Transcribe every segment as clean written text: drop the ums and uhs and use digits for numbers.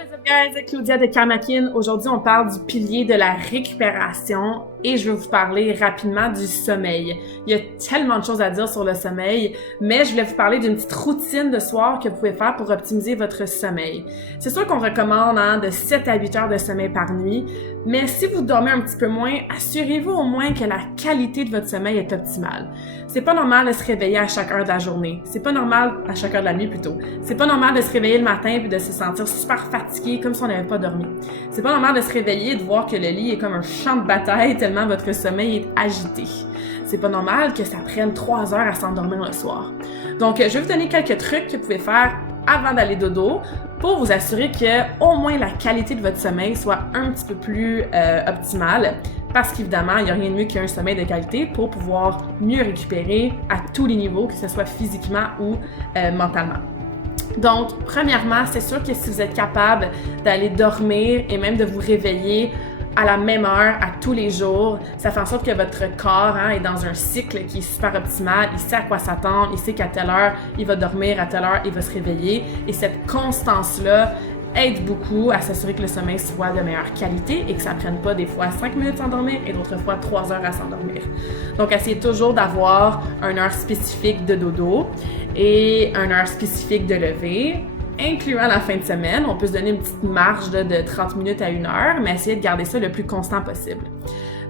What is up guys, Claudia de Karmakin. Aujourd'hui, on parle du pilier de la récupération et je vais vous parler rapidement du sommeil. Il y a tellement de choses à dire sur le sommeil, mais je voulais vous parler d'une petite routine de soir que vous pouvez faire pour optimiser votre sommeil. C'est sûr qu'on recommande de 7 à 8 heures de sommeil par nuit, mais si vous dormez un petit peu moins, assurez-vous au moins que la qualité de votre sommeil est optimale. C'est pas normal de se réveiller à chaque heure de la journée. C'est pas normal, à chaque heure de la nuit plutôt. C'est pas normal de se réveiller le matin puis de se sentir super fatigué comme si on n'avait pas dormi. C'est pas normal de se réveiller et de voir que le lit est comme un champ de bataille tellement votre sommeil est agité. C'est pas normal que ça prenne 3 heures à s'endormir le soir. Donc, je vais vous donner quelques trucs que vous pouvez faire avant d'aller dodo pour vous assurer que au moins la qualité de votre sommeil soit un petit peu plus optimale. Parce qu'évidemment, il n'y a rien de mieux qu'un sommeil de qualité pour pouvoir mieux récupérer à tous les niveaux, que ce soit physiquement ou mentalement. Donc, premièrement, c'est sûr que si vous êtes capable d'aller dormir et même de vous réveiller à la même heure, à tous les jours, ça fait en sorte que votre corps est dans un cycle qui est super optimal. Il sait à quoi s'attendre, il sait qu'à telle heure, il va dormir, à telle heure, il va se réveiller. Et cette constance-là aide beaucoup à s'assurer que le sommeil soit de meilleure qualité et que ça ne prenne pas des fois 5 minutes à s'endormir et d'autres fois 3 heures à s'endormir. Donc, essayez toujours d'avoir une heure spécifique de dodo et une heure spécifique de lever, incluant la fin de semaine. On peut se donner une petite marge de 30 minutes à 1 heure, mais essayez de garder ça le plus constant possible.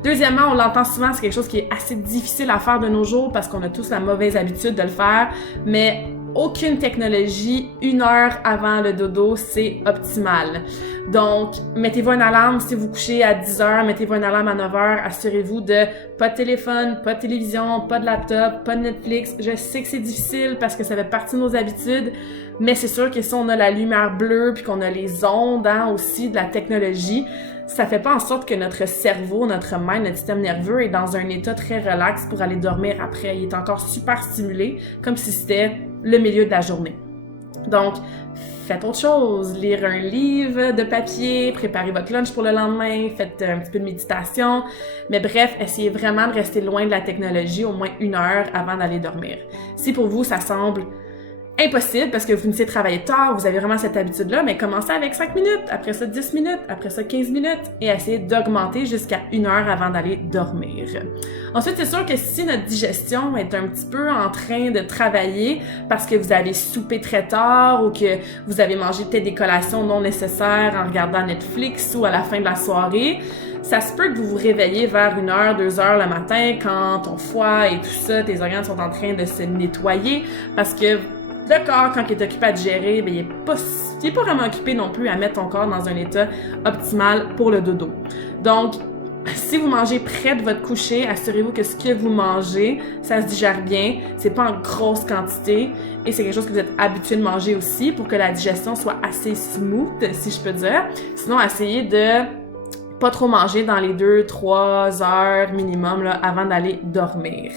Deuxièmement, on l'entend souvent, c'est quelque chose qui est assez difficile à faire de nos jours parce qu'on a tous la mauvaise habitude de le faire, mais aucune technologie 1 heure avant le dodo, c'est optimal. Donc, mettez-vous une alarme si vous couchez à 10 heures, mettez-vous une alarme à 9 heures, assurez-vous de pas de téléphone, pas de télévision, pas de laptop, pas de Netflix. Je sais que c'est difficile parce que ça fait partie de nos habitudes, mais c'est sûr que si on a la lumière bleue puis qu'on a les ondes aussi de la technologie, ça fait pas en sorte que notre cerveau, notre mind, notre système nerveux est dans un état très relax pour aller dormir après. Il est encore super stimulé, comme si c'était le milieu de la journée. Donc, faites autre chose. Lire un livre de papier, préparez votre lunch pour le lendemain, faites un petit peu de méditation. Mais bref, essayez vraiment de rester loin de la technologie au moins 1 heure avant d'aller dormir. Si pour vous, ça semble impossible parce que vous finissez de travailler tard, vous avez vraiment cette habitude-là, mais commencez avec 5 minutes, après ça 10 minutes, après ça 15 minutes et essayez d'augmenter jusqu'à 1 heure avant d'aller dormir. Ensuite, c'est sûr que si notre digestion est un petit peu en train de travailler parce que vous avez soupé très tard ou que vous avez mangé peut-être des collations non nécessaires en regardant Netflix ou à la fin de la soirée, ça se peut que vous vous réveillez vers 1 heure, 2 heures le matin quand ton foie et tout ça, tes organes sont en train de se nettoyer parce que le corps, quand il est occupé à digérer, il est pas vraiment occupé non plus à mettre ton corps dans un état optimal pour le dodo. Donc, si vous mangez près de votre coucher, assurez-vous que ce que vous mangez, ça se digère bien, c'est pas en grosse quantité et c'est quelque chose que vous êtes habitué de manger aussi pour que la digestion soit assez smooth, si je peux dire. Sinon, essayez de pas trop manger dans les 2-3 heures minimum avant d'aller dormir.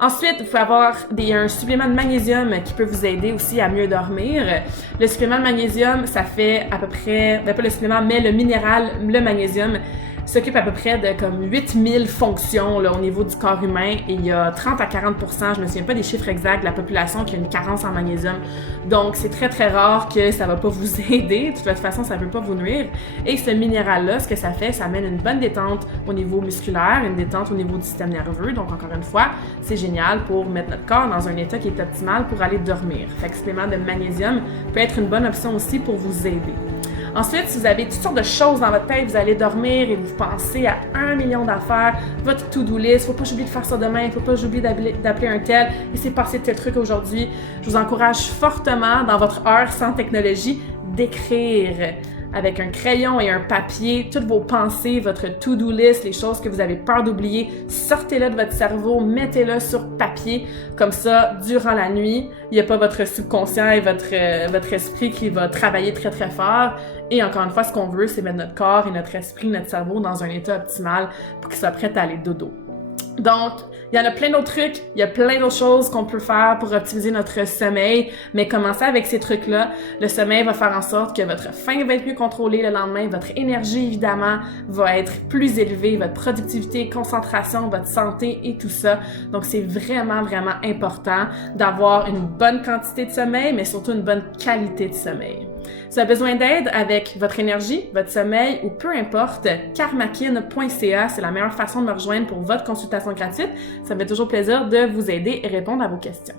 Ensuite, vous pouvez avoir un supplément de magnésium qui peut vous aider aussi à mieux dormir. Le supplément de magnésium, ça fait à peu près, pas le supplément, mais le minéral, le magnésium, s'occupe à peu près de comme 8000 fonctions au niveau du corps humain et il y a 30 à 40%, je me souviens pas des chiffres exacts, de la population qui a une carence en magnésium. Donc, c'est très très rare que ça va pas vous aider. De toute façon, ça peut pas vous nuire. Et ce minéral-là, ce que ça fait, ça amène une bonne détente au niveau musculaire, une détente au niveau du système nerveux. Donc, encore une fois, c'est génial pour mettre notre corps dans un état qui est optimal pour aller dormir. Fait que supplément de magnésium peut être une bonne option aussi pour vous aider. Ensuite, si vous avez toutes sortes de choses dans votre tête, vous allez dormir et vous pensez à 1 million d'affaires, votre to-do list, faut pas que j'oublie de faire ça demain, faut pas que j'oublie d'appeler un tel, il s'est passé tel truc aujourd'hui. Je vous encourage fortement dans votre heure sans technologie d'écrire avec un crayon et un papier toutes vos pensées, votre to-do list, les choses que vous avez peur d'oublier, sortez-le de votre cerveau, mettez-le sur papier. Comme ça, durant la nuit, il n'y a pas votre subconscient et votre esprit qui va travailler très très fort. Et encore une fois, ce qu'on veut, c'est mettre notre corps et notre esprit, notre cerveau dans un état optimal pour qu'il soit prêt à aller dodo. Donc, il y en a plein d'autres trucs, il y a plein d'autres choses qu'on peut faire pour optimiser notre sommeil, mais commencez avec ces trucs-là. Le sommeil va faire en sorte que votre faim va être mieux contrôlée le lendemain, votre énergie, évidemment, va être plus élevée, votre productivité, concentration, votre santé et tout ça. Donc, c'est vraiment, vraiment important d'avoir une bonne quantité de sommeil, mais surtout une bonne qualité de sommeil. Si tu as besoin d'aide avec votre énergie, votre sommeil ou peu importe, karmakin.ca, c'est la meilleure façon de me rejoindre pour votre consultation gratuite. Ça me fait toujours plaisir de vous aider et répondre à vos questions.